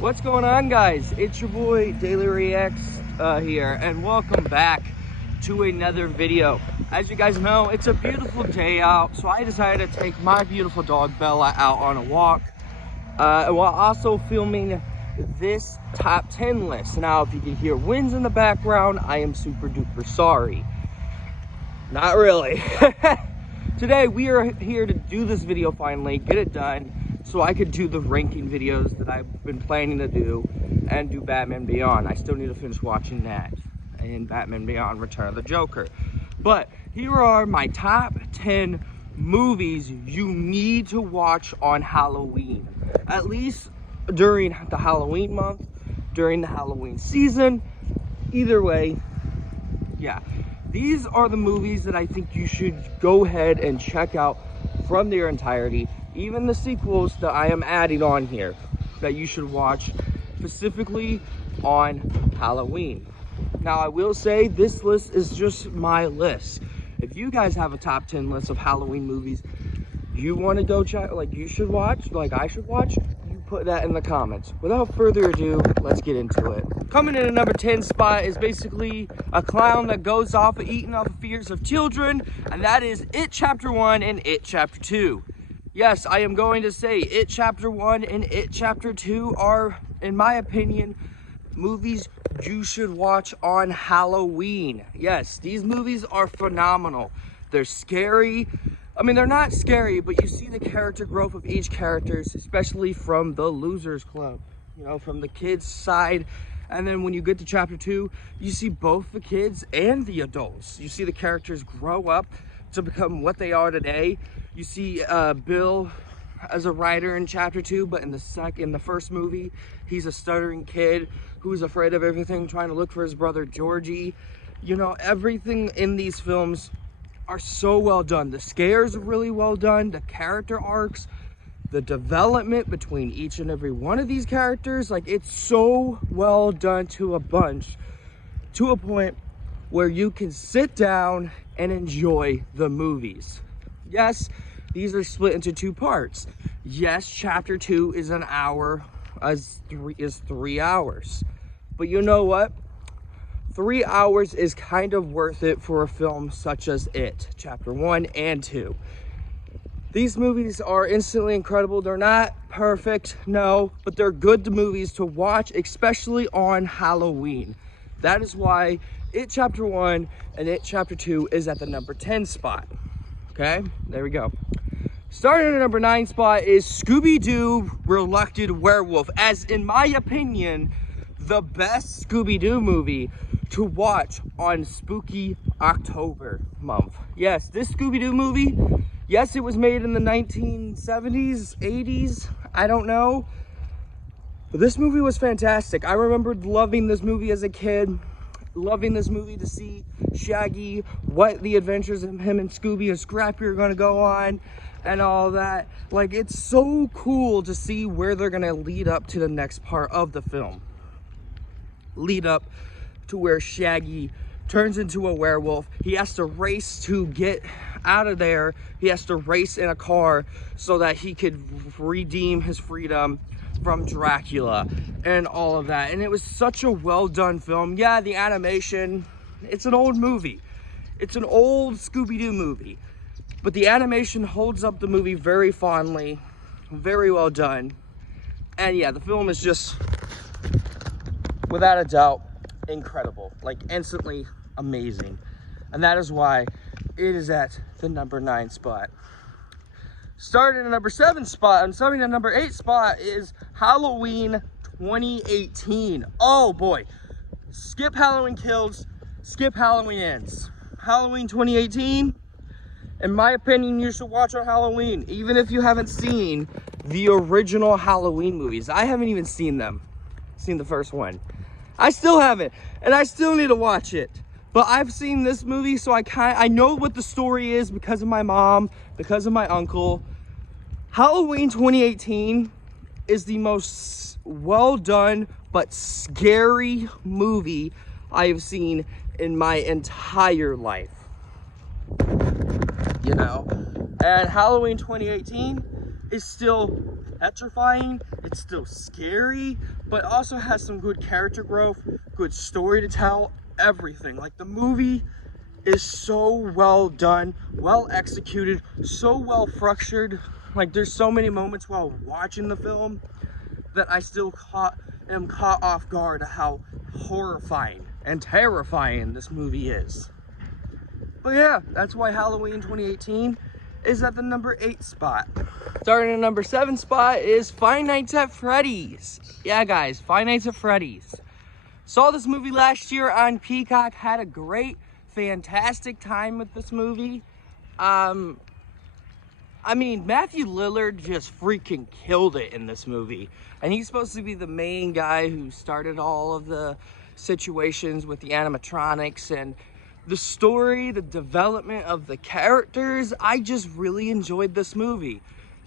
What's going on, guys? It's your boy Daily Reacts here, and welcome back to another video. As you guys know, it's a beautiful day out, so I decided to take my beautiful dog Bella out on a walk while also filming this top 10 list. Now, if you can hear winds in the background, I am super duper sorry. Not really. Today we are here to do this video finally, get it done, so I could do the ranking videos that I've been planning to do and do Batman Beyond. I still need to finish watching that and Batman Beyond Return of the Joker. But here are my top 10 movies you need to watch on Halloween. At least during the Halloween month, during the Halloween season. Either way, yeah. These are the movies that I think you should go ahead and check out from their entirety. Even the sequels that I am adding on here that you should watch specifically on Halloween. Now, I will say this list is just my list. If you guys have a top 10 list of Halloween movies you want to go check, like you should watch, like I should watch, you put that in the comments. Without further ado, let's get into it. Coming in at number 10 spot is basically a clown that goes off of eating off the fears of children, and that is It Chapter 1 and It Chapter 2. Yes, I am going to say It Chapter 1 and It Chapter 2 are, in my opinion, movies you should watch on Halloween. Yes, these movies are phenomenal. They're scary. I mean, they're not scary, but you see the character growth of each character, especially from the Losers Club, you know, from the kids' side. And then when you get to Chapter 2, you see both the kids and the adults. You see the characters grow up to become what they are today. You see Bill as a writer in Chapter 2, but in the first movie, he's a stuttering kid who's afraid of everything, trying to look for his brother Georgie. You know, everything in these films are so well done. The scares are really well done. The character arcs, the development between each and every one of these characters, like, it's so well done to a point where you can sit down and enjoy the movies. Yes, these are split into two parts. Yes, Chapter 2 is an hour, is 3 hours. But you know what? 3 hours is kind of worth it for a film such as It, Chapter 1 and 2. These movies are instantly incredible. They're not perfect, no, but they're good movies to watch, especially on Halloween. That is why It Chapter 1 and It Chapter 2 is at the number 10 spot. Okay, there we go. Starting at the number 9 spot is Scooby-Doo Reluctant Werewolf, as in my opinion, the best Scooby-Doo movie to watch on spooky October month. Yes, this Scooby-Doo movie, yes, it was made in the 1970s, 80s, I don't know. But this movie was fantastic. I remember loving this movie as a kid, loving this movie to see Shaggy, what the adventures of him and Scooby and Scrappy are gonna go on and all that. Like, it's so cool to see where they're gonna lead up to the next part of the film. Lead up to where Shaggy turns into a werewolf. He has to race to get out of there. He has to race in a car so that he could redeem his freedom from Dracula and all of that. And it was such a well done film. Yeah, the animation, it's an old movie. It's an old Scooby-Doo movie. But the animation holds up the movie very fondly. Very well done. And yeah, the film is just, without a doubt, incredible. Like, instantly amazing. And that is why it is at the number 9 spot. Starting at the number 7 spot, I'm starting at number 8 spot is Halloween 2018. Oh boy. Skip Halloween Kills, skip Halloween Ends. Halloween 2018, in my opinion, you should watch on Halloween, even if you haven't seen the original Halloween movies. I haven't even seen them. Seen the first one. I still haven't, and I still need to watch it. But I've seen this movie, so I know what the story is because of my mom, because of my uncle. Halloween 2018 is the most well done but scary movie I have seen in my entire life. You know, and Halloween 2018 is still petrifying, it's still scary, but also has some good character growth, good story to tell, everything. Like, the movie is so well done, well executed, so well structured. Like, there's so many moments while watching the film that I still am caught off guard at how horrifying and terrifying this movie is. But yeah, that's why Halloween 2018 is at the number 8 spot. Starting at number 7 spot is Five Nights at Freddy's. Yeah, guys, Five Nights at Freddy's. Saw this movie last year on Peacock, had a great, fantastic time with this movie. I mean, Matthew Lillard just freaking killed it in this movie. And he's supposed to be the main guy who started all of the situations with the animatronics and the story, the development of the characters. I just really enjoyed this movie.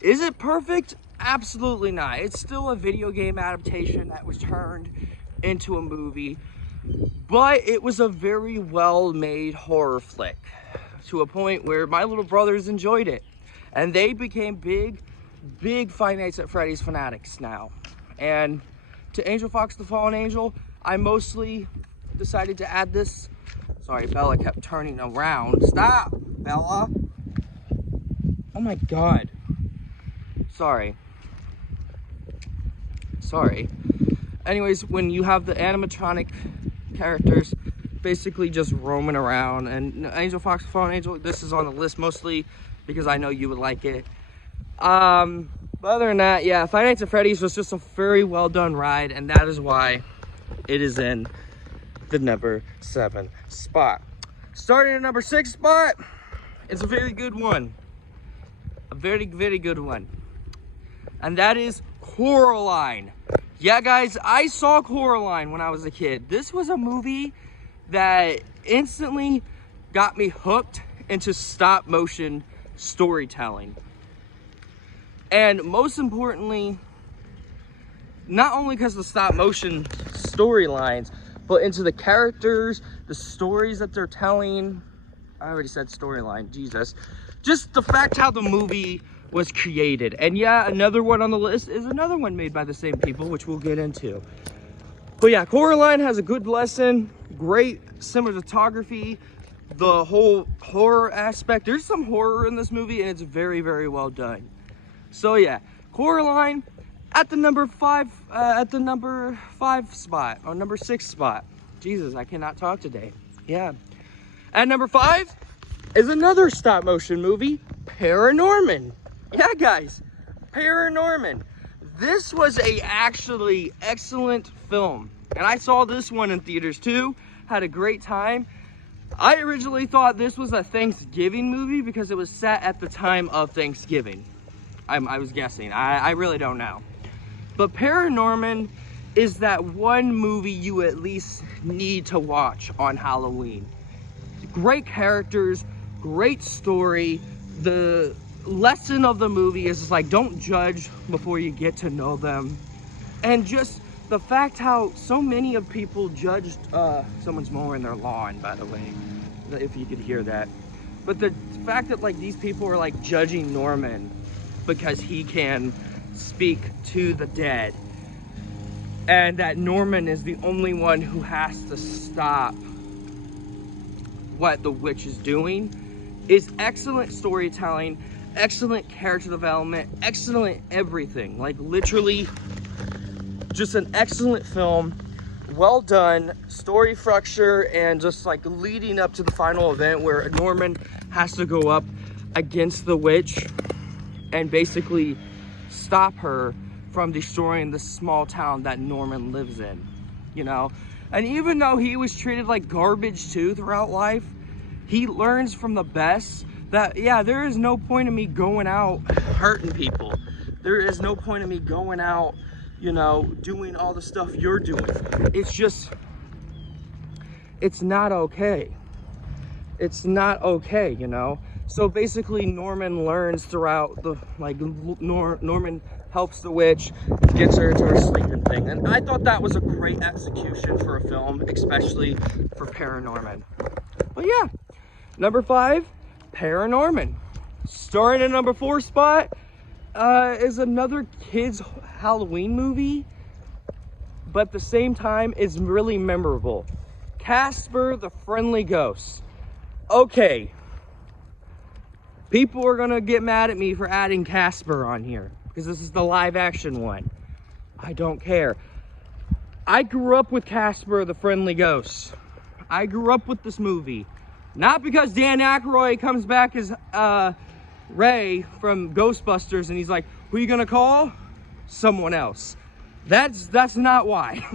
Is it perfect? Absolutely not. It's still a video game adaptation that was turned into a movie, but it was a very well-made horror flick to a point where my little brothers enjoyed it, and they became big Five Nights at Freddy's fanatics now. And to Angel Fox the Fallen Angel, I mostly decided to add this. Sorry, Bella kept turning around. Stop, Bella. Oh my God. Sorry. Anyways, when you have the animatronic characters basically just roaming around, and Angel Fox the Fallen Angel, this is on the list mostly because I know you would like it. But other than that, yeah, Five Nights at Freddy's was just a very well done ride, and that is why it is in the number 7 spot. Starting at number 6 spot, it's a very good one. A very good one. And that is Coraline. Yeah, guys, I saw Coraline when I was a kid. This was a movie that instantly got me hooked into stop motion storytelling. And most importantly, not only because of the stop motion storylines, but into the characters, the stories that they're telling. I already said storyline, Jesus. Just the fact how the movie was created. And yeah, another one on the list is another one made by the same people, which we'll get into. But yeah, Coraline has a good lesson, great cinematography, the whole horror aspect. There's some horror in this movie, and it's very well done. So yeah, Coraline at the number 5 spot, or number 6 spot. Jesus, I cannot talk today. Yeah. At number 5 is another stop motion movie, Paranorman. Yeah, guys, Paranorman. This was a actually excellent film, and I saw this one in theaters too. Had a great time. I originally thought this was a Thanksgiving movie because it was set at the time of Thanksgiving. I was guessing. I really don't know. But Paranorman is that one movie you at least need to watch on Halloween. Great characters, great story. The lesson of the movie is like, don't judge before you get to know them. And just the fact how so many of people judged, someone's mowing their lawn, by the way, if you could hear that. But the fact that like these people are like judging Norman because he can speak to the dead, and that Norman is the only one who has to stop what the witch is doing, is excellent storytelling, excellent character development, excellent everything. Like literally just an excellent film, well done, story structure, and just like leading up to the final event where Norman has to go up against the witch and basically stop her from destroying the small town that Norman lives in, you know? And even though he was treated like garbage too throughout life, he learns from the best that, yeah, there is no point in me going out hurting people. There is no point in me going out, you know, doing all the stuff you're doing. It's just, it's not okay. It's not okay, you know? So basically Norman learns throughout the, like, Norman helps the witch, gets her to her sleeping thing. And I thought that was a great execution for a film, especially for Paranorman. But yeah, number 5, Paranorman. Starting at number 4 spot, is another kids Halloween movie, but at the same time is really memorable. Casper the Friendly Ghost. Okay, people are gonna get mad at me for adding Casper on here because this is the live action one. I don't care. I grew up with Casper the Friendly Ghost. I grew up with this movie. Not because Dan Aykroyd comes back as Ray from Ghostbusters and he's like, who are you gonna call? Someone else. That's not why.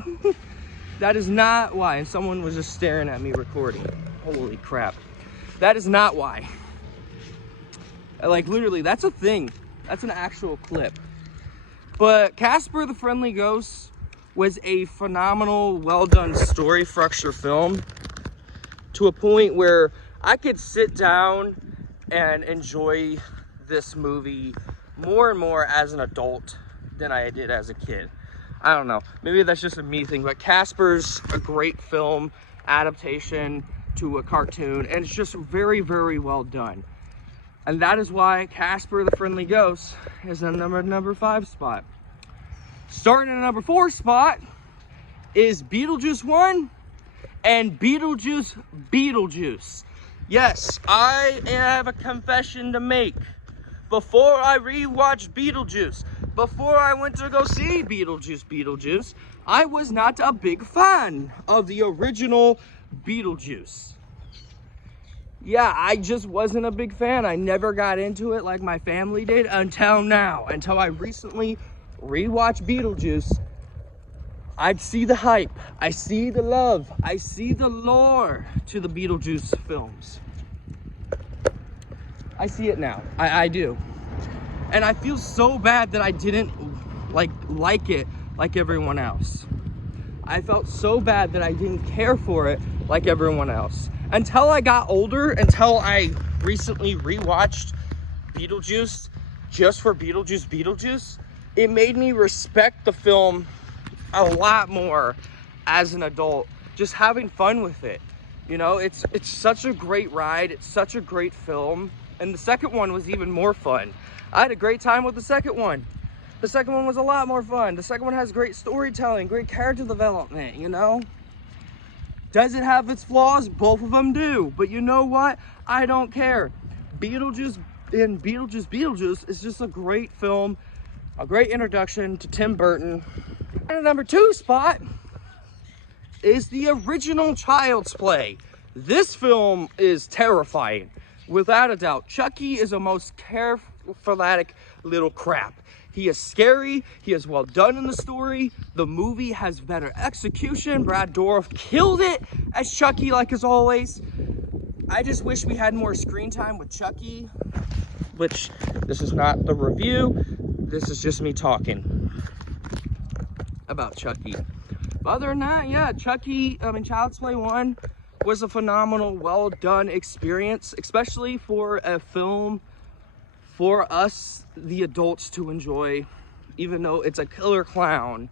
That is not why. And someone was just staring at me recording. Holy crap. That is not why. Like, literally, that's a thing. That's an actual clip. But Casper the Friendly Ghost was a phenomenal, well-done story structure film to a point where I could sit down and enjoy this movie more and more as an adult than I did as a kid. I don't know, maybe that's just a me thing, but Casper's a great film adaptation to a cartoon, and it's just very, very well done. And that is why Casper the Friendly Ghost is in number 5 spot. Starting at number 4 spot is Beetlejuice 1 and Beetlejuice. Yes, I have a confession to make. Before I rewatched Beetlejuice, before I went to go see Beetlejuice, I was not a big fan of the original Beetlejuice. Yeah, I just wasn't a big fan. I never got into it like my family did until now. Until I recently rewatched Beetlejuice. I see the hype. I see the love. I see the lore to the Beetlejuice films. I see it now. I do. And I feel so bad that I didn't like it like everyone else. I felt so bad that I didn't care for it like everyone else. Until I got older, until I recently rewatched Beetlejuice just for Beetlejuice, it made me respect the film a lot more as an adult, just having fun with it. You know, it's such a great ride, it's such a great film, and the second one was even more fun. I had a great time with the second one. The second one was a lot more fun. The second one has great storytelling, great character development, you know? Does it have its flaws? Both of them do. But you know what? I don't care. Beetlejuice is just a great film, a great introduction to Tim Burton. And at number 2 spot is the original Child's Play. This film is terrifying, without a doubt. Chucky is a most charismatic little crap. He is scary, he is well done in the story, the movie has better execution, Brad Dourif killed it as Chucky like as always. I just wish we had more screen time with Chucky, which this is not the review, this is just me talking about Chucky. But other than that, yeah, Child's Play 1 was a phenomenal, well done experience, especially for a film for us, the adults, to enjoy, even though it's a killer clown.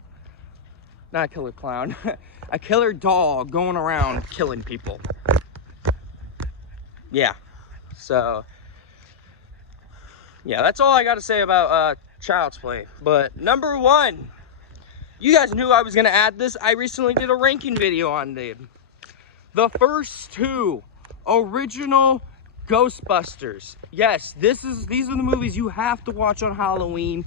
Not a killer clown, a killer dog going around killing people. Yeah, so, yeah, that's all I got to say about Child's Play. But number 1, you guys knew I was going to add this. I recently did a ranking video on them. The first 2 original Ghostbusters. Yes, these are the movies you have to watch on Halloween,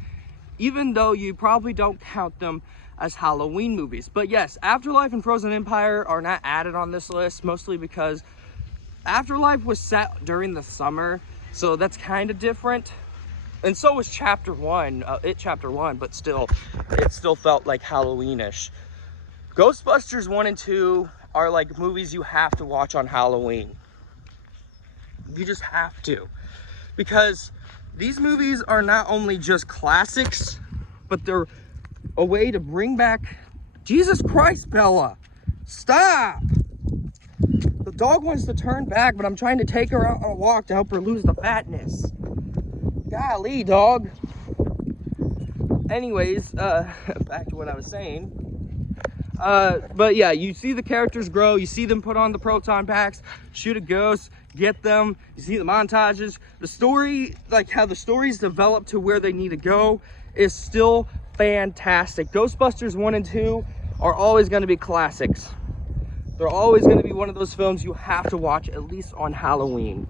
even though you probably don't count them as Halloween movies. But yes, Afterlife and Frozen Empire are not added on this list, mostly because Afterlife was set during the summer, so that's kind of different. And so was Chapter 1, Chapter 1, but still, it still felt like Halloween-ish. Ghostbusters 1 and 2 are like movies you have to watch on Halloween. You just have to, because these movies are not only just classics, but they're a way to bring back, Jesus Christ, Bella, stop. The dog wants to turn back, but I'm trying to take her out on a walk to help her lose the fatness. Golly, dog. Anyways, back to what I was saying. But yeah, you see the characters grow, you see them put on the proton packs, shoot a ghost, get them. You see the montages, the story, like how the stories develop to where they need to go is still fantastic. Ghostbusters 1 and 2 are always going to be classics. They're always going to be one of those films you have to watch at least on Halloween.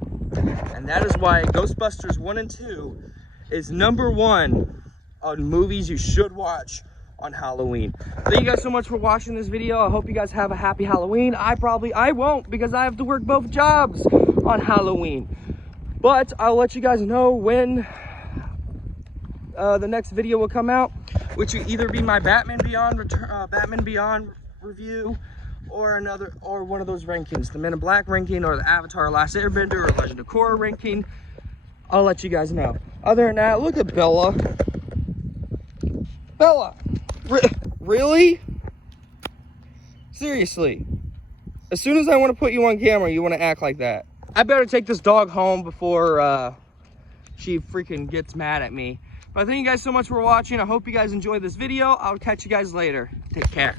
And that is why Ghostbusters 1 and 2 is #1 on movies you should watch on Halloween. Thank you guys so much for watching this video. I hope you guys have a happy Halloween. I won't, because I have to work both jobs on Halloween. But I'll let you guys know when the next video will come out, which will either be my Batman Beyond review, or one of those rankings, the Men in Black ranking, or the Avatar Last Airbender, or Legend of Korra ranking. I'll let you guys know. Other than that, look at Bella. Bella, really? Seriously? As soon as I want to put you on camera, you want to act like that. I better take this dog home before she freaking gets mad at me. But thank you guys so much for watching. I hope you guys enjoyed this video. I'll catch you guys later. Take care.